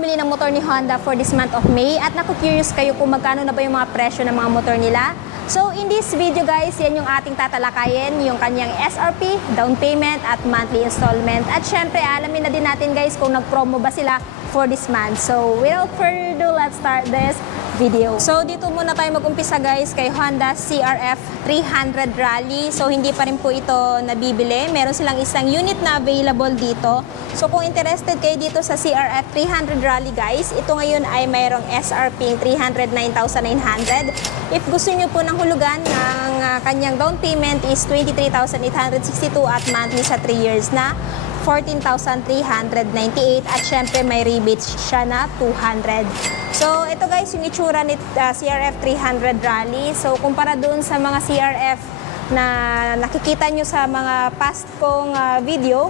bumili ng motor ni Honda for this month of May at naku-curious kayo kung magkano na ba yung mga presyo ng mga motor nila. So in this video guys, yan yung ating tatalakayin, yung kanyang SRP, down payment at monthly installment. At syempre, alamin na din natin guys kung nag-promo ba sila for this month. So without further ado, let's start this video. So dito muna tayo mag-umpisa guys kay Honda CRF 300 Rally. So hindi pa rin po ito nabibili. Meron silang isang unit na available dito. So kung interested kayo dito sa CRF 300 Rally guys, ito ngayon ay mayroong SRP 309,900. If gusto nyo po ng hulugan ng kanyang down payment is 23,862 at monthly sa 3 years na 14,398 at syempre may rebates siya na 200. So ito guys yung itsura ni CRF 300 Rally. So kumpara doon sa mga CRF na nakikita nyo sa mga past kong video,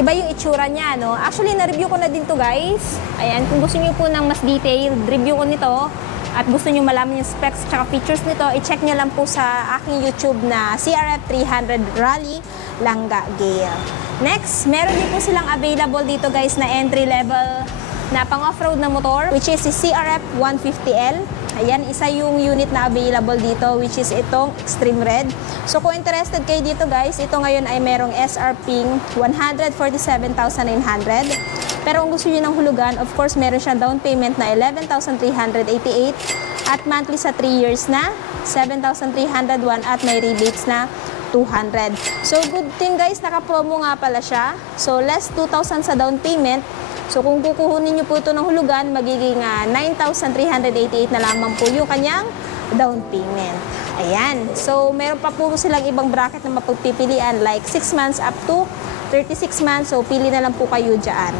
iba yung itsura niya, no? Actually na-review ko na din to guys. Ayan, kung gusto nyo po ng mas detailed review ko nito at gusto nyo malaman yung specs at features nito, i-check nyo lang po sa aking YouTube na CRF 300 Rally Langga Gale. Next, meron din po silang available dito guys na entry level na pang off-road na motor, which is si CRF 150L. Ayan, isa yung unit na available dito, which is itong Extreme Red. So kung interested kayo dito guys, ito ngayon ay merong SRP 147,900. Pero kung gusto nyo ng hulugan, of course meron siyang down payment na 11,388 at monthly sa 3 years na 7,301 at may rebates na 200. So good thing guys, naka-promo nga pala siya. So less 2,000 sa down payment. So kung kukuhunin nyo po ito ng hulugan, magiging 9,388 na lamang po yung kanyang down payment. Ayan. So meron pa po silang ibang bracket na mapagpipilian like 6 months up to 36 months. So pili na lang po kayo dyan.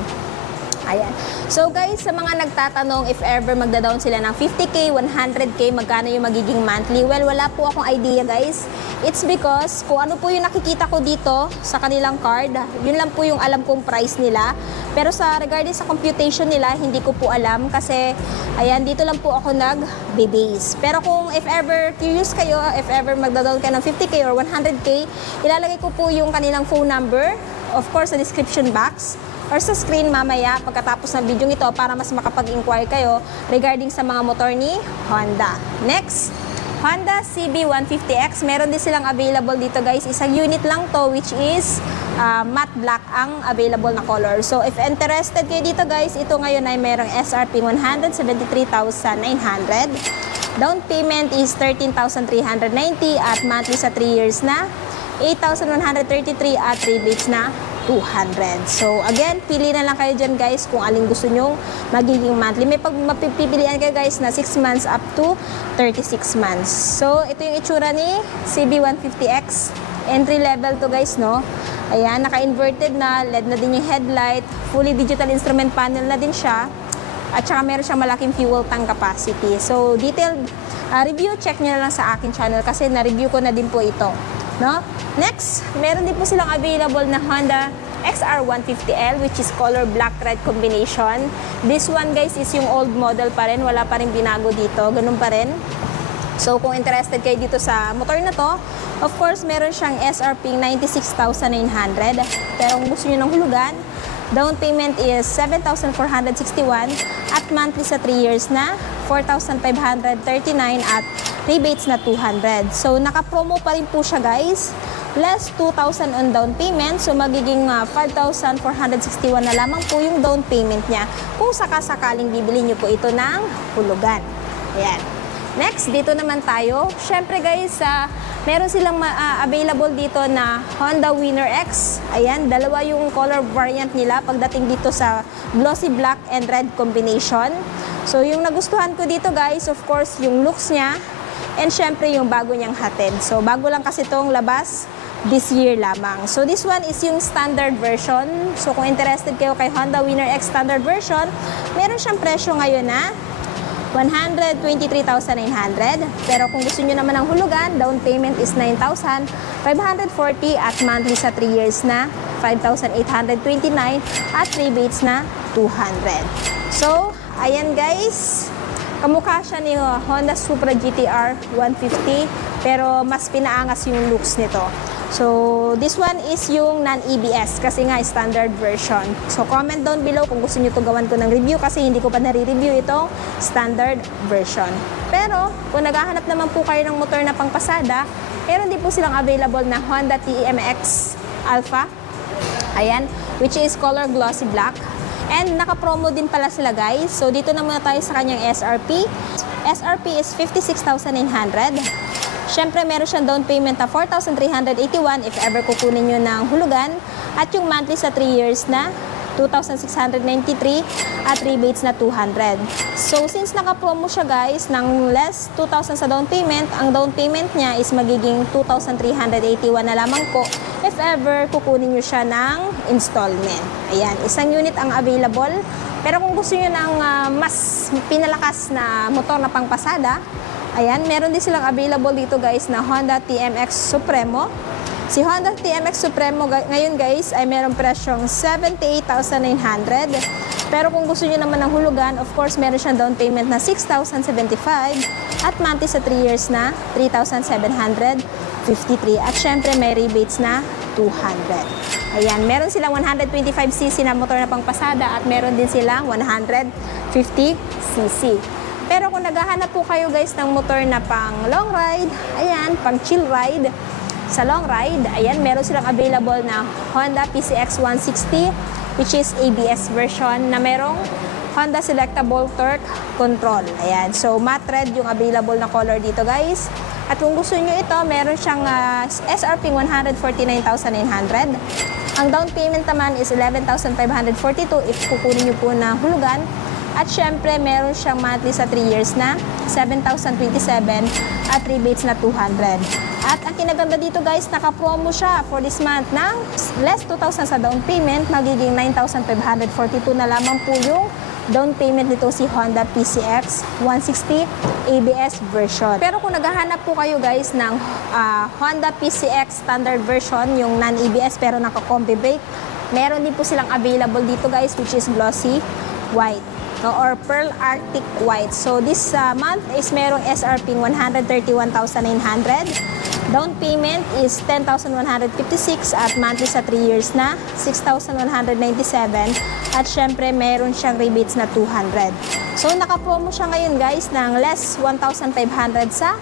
Ayan. So guys, sa mga nagtatanong if ever magda-down sila ng 50K, 100K, magkano yung magiging monthly? Well, wala po akong idea guys. It's because kung ano po yung nakikita ko dito sa kanilang card, yun lang po yung alam kong price nila. Pero sa regarding sa computation nila, hindi ko po alam kasi ayan, dito lang po ako nag-base. Pero kung if ever curious kayo, if ever magda-down kayo ng 50K or 100K, ilalagay ko po yung kanilang phone number, of course, sa description box or sa screen mamaya pagkatapos ng video ito para mas makapag-inquire kayo regarding sa mga motor ni Honda. Next, Honda CB150X. Meron din silang available dito guys. Isang unit lang to which is matte black ang available na color. So if interested kayo dito guys, ito ngayon ay merong SRP 173,900. Down payment is 13,390 at monthly sa 3 years na 8,133 at rebates na 200. So again, pili na lang kayo dyan guys kung alin gusto nyong magiging monthly. May mapipilian kayo guys na 6 months up to 36 months. So ito yung itsura ni CB150X. Entry level to guys, no? Ayan, naka-inverted na, LED na din yung headlight, fully digital instrument panel na din siya. At saka meron siyang malaking fuel tank capacity. So detailed review, check nyo na lang sa akin channel kasi na-review ko na din po ito. No? Next, meron din po silang available na Honda XR150L which is color black-red combination. This one guys is yung old model pa rin, wala pa rin binago dito, ganun pa rin. So kung interested kayo dito sa motor na to, of course meron siyang SRP 96,900. Pero kung gusto nyo ng hulugan, down payment is 7,461 at monthly sa 3 years na 4,539 at rebates na 200. So naka-promo pa rin po siya guys. Less 2,000 on down payment. So magiging 5,461 na lamang po yung down payment niya kung sakasakaling bibili nyo po ito ng hulugan. Ayan. Next, dito naman tayo. Syempre guys, meron silang available dito na Honda Winner X. Ayan, dalawa yung color variant nila pagdating dito sa glossy black and red combination. So yung nagustuhan ko dito guys, of course, yung looks niya and syempre yung bago niyang hatid. So bago lang kasi itong labas this year lamang. So this one is yung standard version. So kung interested kayo kay Honda Winner X standard version, meron siyang presyo ngayon na 123,900. Pero kung gusto nyo naman ng hulugan, down payment is 9,540 at monthly sa 3 years na 5,829 at rebates na 200. So, ayan guys, kamukha siya ni Honda Supra GTR 150 pero mas pinaangas yung looks nito. So, this one is yung non-ABS kasi nga standard version. So, comment down below kung gusto nyo ito gawan ko ng review kasi hindi ko pa nare-review itong standard version. Pero, kung naghahanap naman po kayo ng motor na pangpasada, meron din po silang available na Honda TMX Alpha. Ayan, which is color glossy black. And naka-promo din pala sila guys. So dito na muna tayo sa kanyang SRP. SRP is 56,900. Syempre meron siyang down payment na 4,381 if ever kukunin nyo ng hulugan. At yung monthly sa 3 years na 2,693 at rebates na 200. So since naka-promo siya guys ng less 2,000 sa down payment, ang down payment niya is magiging 2,381 na lamang po if ever kukunin nyo siya ng installment. Ayan, isang unit ang available. Pero kung gusto nyo ng mas pinalakas na motor na pangpasada, ayan, meron din silang available dito guys na Honda TMX Supremo. Si Honda TMX Supremo ngayon guys ay merong presyong 78,900. Pero kung gusto niyo naman ng hulugan, of course meron siyang down payment na 6,075 at monthly sa 3 years na 3,753. At syempre may rebates na 200. Ayan, meron silang 125cc na motor na pangpasada at meron din silang 150cc. Pero kung naghahanap po kayo guys ng motor na pang long ride, ayan, pang chill ride, sa long ride, ayan, meron silang available na Honda PCX 160 which is ABS version na merong Honda Selectable Torque Control. Ayan, so matte red yung available na color dito guys. At kung gusto nyo ito, meron siyang SRP 149,900. Ang down payment naman is 11,542 if kukunin nyo po na hulugan. At syempre, meron siyang monthly sa 3 years na 7,027 at rebates na 200. At ang kinaganda dito guys, naka-promo siya for this month ng less 2,000 sa down payment, magiging 9,542 na lamang po yung down payment nito si Honda PCX 160 ABS version. Pero kung naghahanap po kayo guys ng Honda PCX standard version, yung non-ABS pero naka-combi brake, meron din po silang available dito guys which is glossy white or pearl arctic white. So this month is merong SRP 131,900. Down payment is 10,156 at monthly sa 3 years na 6,197 at syempre meron siyang rebates na 200. So naka-promo siya ngayon guys ng less 1,500 sa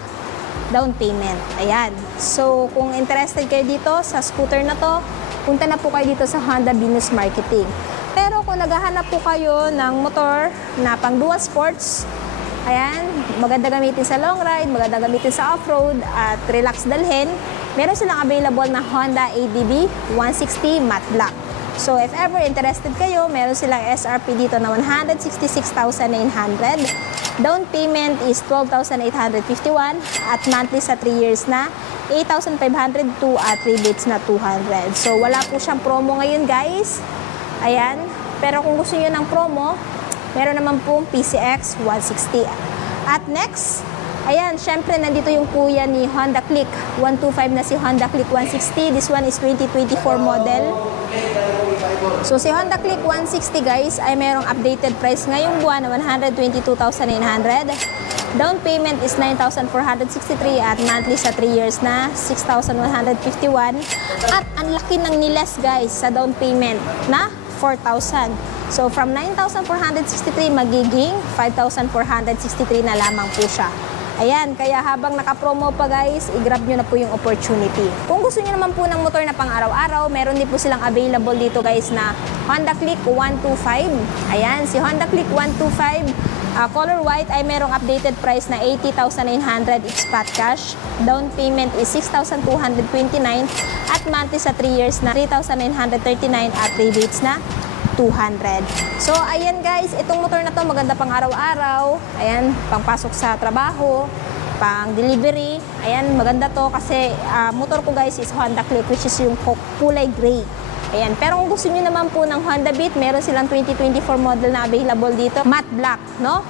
down payment. Ayan. So kung interested kayo dito sa scooter na to, punta na po kayo dito sa Honda Venus Marketing. Pero kung naghahanap po kayo ng motor na pang dual sports, ayan, maganda gamitin sa long ride, maganda gamitin sa off-road at relax dalhin, meron silang available na Honda ADV 160 matte black. So if ever interested kayo, meron silang SRP dito na 166,900. Down payment is 12,851 at monthly sa 3 years na 8,502 at rebates na 200. So wala po siyang promo ngayon guys. Ayan, pero kung gusto niyo ng promo, meron naman pong PCX 160. At next, ayan, syempre nandito yung kuya ni Honda Click 125 na si Honda Click 160. This one is 2024 model. So si Honda Click 160 guys ay merong updated price ngayong buwan na 122,900. Down payment is 9,463 at monthly sa 3 years na 6,151. At ang laki ng niles guys sa down payment na 4,000. So from 9,463 magiging 5,463 na lamang po siya. Ayan, kaya habang naka-promo pa guys, i-grab nyo na po yung opportunity. Kung gusto nyo naman po ng motor na pang araw-araw, meron din po silang available dito guys na Honda Click 125. Ayan, si Honda Click 125, color white ay merong updated price na 80,900 expat cash. Down payment is 6,229 at monthly sa 3 years na 3,939 at rebates na 200. So, ayan guys, itong motor na to maganda pang araw-araw. Ayan, pangpasok sa trabaho, pang delivery. Ayan, maganda to kasi motor ko guys is Honda Click which is yung kulay gray. Ayan, pero kung gusto niyo naman po ng Honda Beat, meron silang 2024 model na available dito. Matte black, no?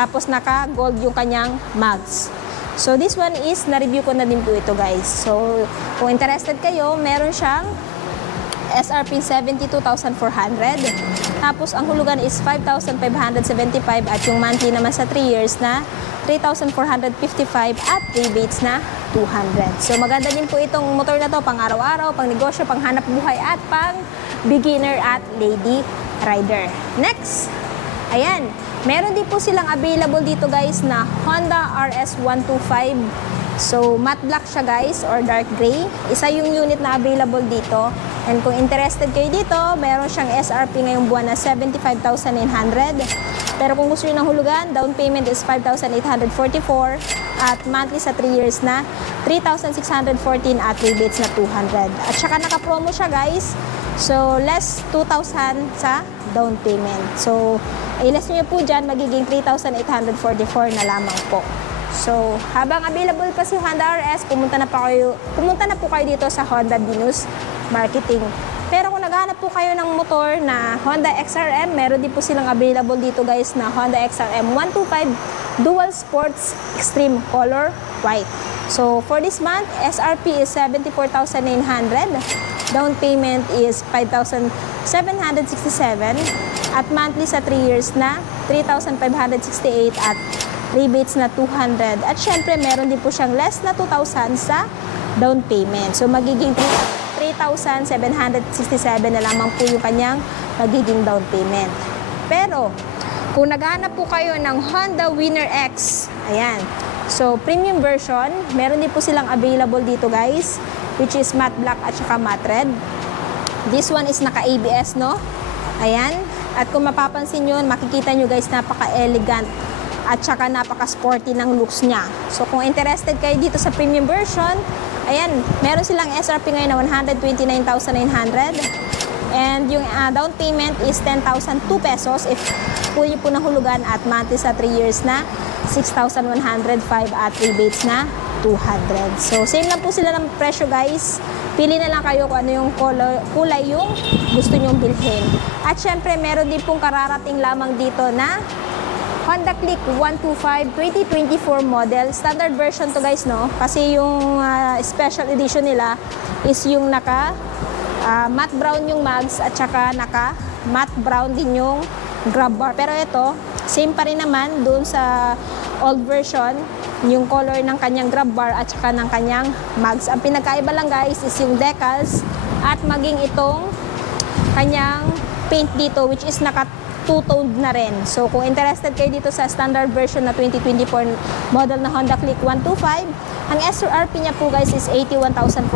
Tapos naka-gold yung kanyang mags. So, this one is, na-review ko na din po ito guys. So, kung interested kayo, meron siyang SRP 72,400. Tapos ang hulugan is 5,575 at yung monthly naman sa 3 years na 3,455 at rebates na 200. So maganda din po itong motor na to pang araw-araw, pang negosyo, pang hanap buhay at pang beginner at lady rider. Next, ayan, meron din po silang available dito guys na Honda RS125. So matte black siya guys or dark gray. Isa yung unit na available dito. And kung interested kayo dito, meron siyang SRP ngayong buwan na 75,900. Pero kung gusto nyo ng hulugan, down payment is 5,844 at monthly sa 3 years na 3,614 at rebates na 200. At saka naka-promo siya guys. So less 2,000 sa down payment. So i-less nyo po dyan, magiging 3,844 na lamang po. So, habang available pa si Honda RS, pumunta na po kayo dito sa Honda Venus Marketing. Pero kung naghahanap po kayo ng motor na Honda XRM, meron din po silang available dito guys na Honda XRM 125 Dual Sports Extreme Color White. So, for this month, SRP is 74,900. Down payment is 5,767 at monthly sa 3 years na 3,568 at rebates na 200. At syempre, meron din po siyang less na 2,000 sa down payment. So, magiging 3,767 na lamang po yung kanyang magiging down payment. Pero, kung naghahanap po kayo ng Honda Winner X, ayan. So, premium version, meron din po silang available dito guys, which is matte black at saka matte red. This one is naka-ABS, no? Ayan. At kung mapapansin nyo, makikita nyo guys, napaka-elegant at saka napaka-sporty ng looks niya. So, kung interested kayo dito sa premium version, ayan, meron silang SRP ngayon na 129,900. And yung down payment is 10,002 pesos if puli po ng hulugan at monthly sa 3 years na 6,105 at rebates na 200. So, same lang po sila ng presyo guys. Pili na lang kayo kung ano yung kulay yung gusto nyong bilhin. At syempre, meron din pong kararating lamang dito na Honda Click 125 2024 model. Standard version to guys, no? Kasi yung special edition nila is yung naka matte brown yung mags at saka naka matte brown din yung grab bar. Pero ito, same pa rin naman dun sa old version, yung color ng kanyang grab bar at saka ng kanyang mags. Ang pinagkaiba lang guys is yung decals at maging itong kanyang paint dito which is naka two-toned na rin. So, kung interested kayo dito sa standard version na 2024 model na Honda Click 125, ang SRP niya po guys is 81,400.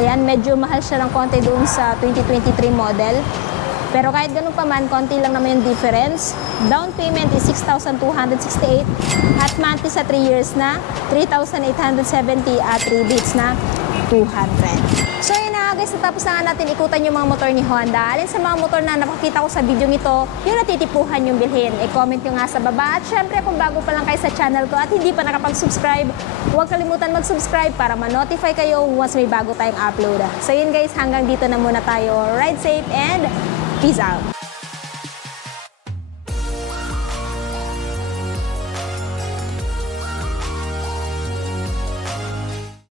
Ayan, medyo mahal siya ng konti doon sa 2023 model. Pero kahit ganun pa man, konti lang naman yung difference. Down payment is 6,268 at monthly sa 3 years na 3,870 at rebates na 200. So yun na guys, natapos na nga natin ikutan yung mga motor ni Honda. Alin sa mga motor na napakita ko sa video nito, yung natitipuhan yung bilhin. I-comment nyo nga sa baba. At syempre kung bago pa lang kayo sa channel ko at hindi pa nakapag-subscribe, huwag kalimutan mag-subscribe para ma-notify kayo once may bago tayong upload. So yun guys, hanggang dito na muna tayo. Ride safe and peace out!